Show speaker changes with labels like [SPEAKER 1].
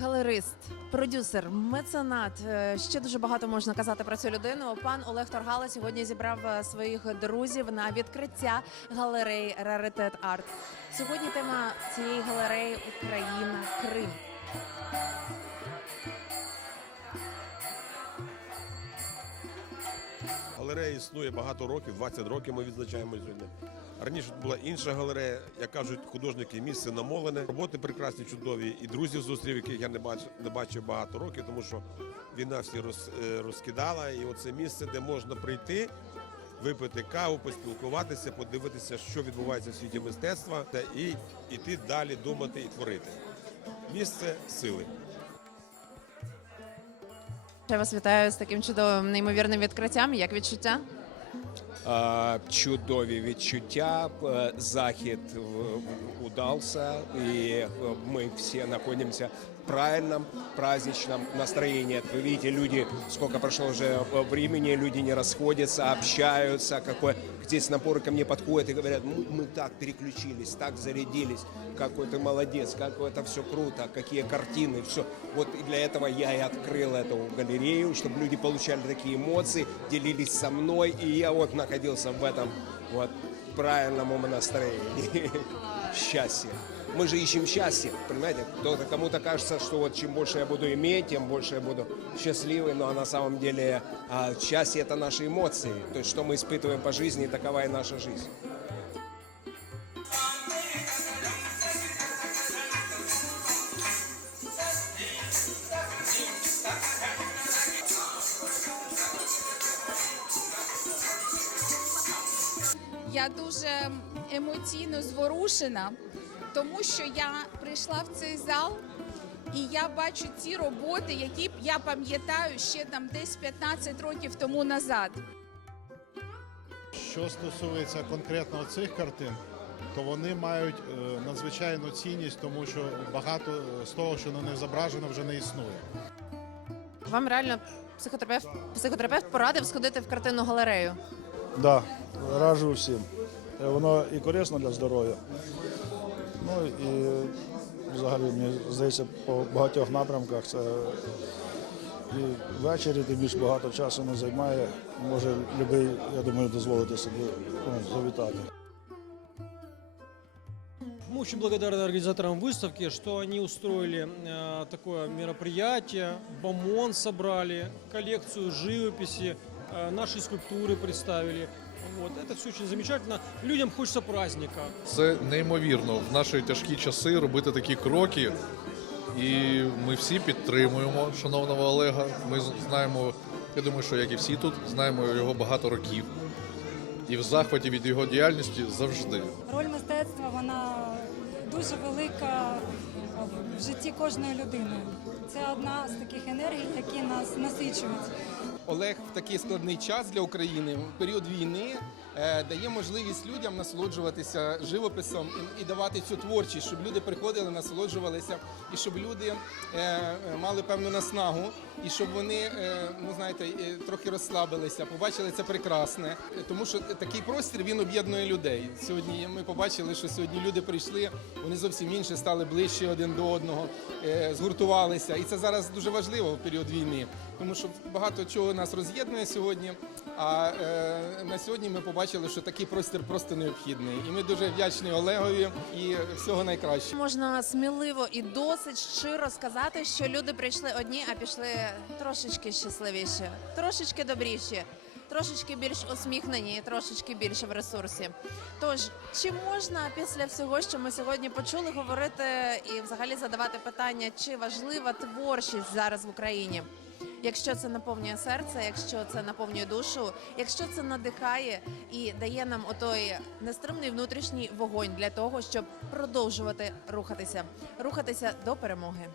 [SPEAKER 1] галерист, продюсер, меценат. Е, Ще дуже багато можна казати про цю людину. Пан Олег Торгала сьогодні зібрав е, своїх друзів на відкриття галереї Раритет Арт. Сьогодні тема цієї
[SPEAKER 2] Галерея існує багато років, 20 років ми відзначаємо сьогодні. Раніше була інша галерея, як кажуть художники, місце намолене. Роботи прекрасні, чудові, і друзів зустрів, яких я не бачив, не бачив багато років, тому що війна всі роз, е, розкидала. І оце місце, де можна прийти, випити каву, поспілкуватися, подивитися, що відбувається в світі мистецтва, та і йти далі думати і творити. Місце сили.
[SPEAKER 1] Я вас вітаю з таким чудовим неймовірним відкриттям. Як відчуття?
[SPEAKER 3] Чудові відчуття. Е, Захід в- удався, і е, ми всі знаходимося в правильном праздничном настроении. Вы видите, люди, сколько прошло уже э, времени, люди не расходятся, общаются. Какой здесь напор ко мне подходят и говорят, мы, мы так переключились, так зарядились, какой ты молодец, как это все круто, какие картины, все. Вот и для этого я и открыл эту галерею, чтобы люди получали такие эмоции, делились со мной, и я вот находился в этом вот правильном настроении. Счастье. Мы же ищем счастье, понимаете? Кто-то кому-то кажется, что вот чем больше я буду иметь, тем больше я буду счастливый, но на самом деле а, счастье это наши эмоции. То есть что мы испытываем по жизни, такова и наша жизнь.
[SPEAKER 4] Я дуже емоційно зворушена, тому що я прийшла в цей зал і я бачу ті роботи, які б я пам'ятаю ще там десь 15 років тому назад.
[SPEAKER 5] Що стосується конкретно цих картин, то вони мають е, надзвичайну цінність, тому що багато е, з того, що на них зображено, вже не існує.
[SPEAKER 1] Вам реально психотерапевт, психотерапевт порадив сходити в картинну галерею.
[SPEAKER 6] Да, раджу всім. Е, Воно і корисно для здоров'я. Ну і взагалі, мені здається, по багатьох напрямках це і ввечері тим більш багато часу не займає. Може любий, я думаю, дозволити собі ну, завітати.
[SPEAKER 7] Мы очень благодарны организаторам выставки, что они устроили э, такое мероприятие, бомон собрали, коллекцию живописи, э, наши скульптуры представили. Вот, это все очень замечательно. Людям хочется праздника.
[SPEAKER 8] Це неймовірно в наші тяжкі часи робити такі кроки. І ми всі підтримуємо шановного Олега. Ми знаємо, я думаю, що як і всі тут, знаємо його багато років. І в захваті від його діяльності завжди.
[SPEAKER 9] Роль мистецтва вона дуже велика в житті кожної людини. Це одна з таких енергій, які нас насичують.
[SPEAKER 10] Олег в такий складний час для України в період війни дає можливість людям насолоджуватися живописом і, давати цю творчість, щоб люди приходили, насолоджувалися, і щоб люди е, е, мали певну наснагу, і щоб вони е, ну знаєте, е, трохи розслабилися, побачили це прекрасне. Е, Тому що такий простір він об'єднує людей. Сьогодні ми побачили, що сьогодні люди прийшли, вони зовсім інші стали ближче один до одного, е, згуртувалися. І це зараз дуже важливо в період війни, тому що багато чого нас роз'єднує сьогодні. А е, на сьогодні ми побачили, що такий простір просто необхідний. І ми дуже вдячні Олегові і всього найкращого.
[SPEAKER 1] Можна сміливо і досить щиро сказати, що люди прийшли одні, а пішли трошечки щасливіші, трошечки добріші, трошечки більш усміхнені, трошечки більше в ресурсі. Тож, чи можна після всього, що ми сьогодні почули, говорити і взагалі задавати питання, чи важлива творчість зараз в Україні? Якщо це наповнює серце, якщо це наповнює душу, якщо це надихає і дає нам отой нестримний внутрішній вогонь для того, щоб продовжувати рухатися, рухатися до перемоги.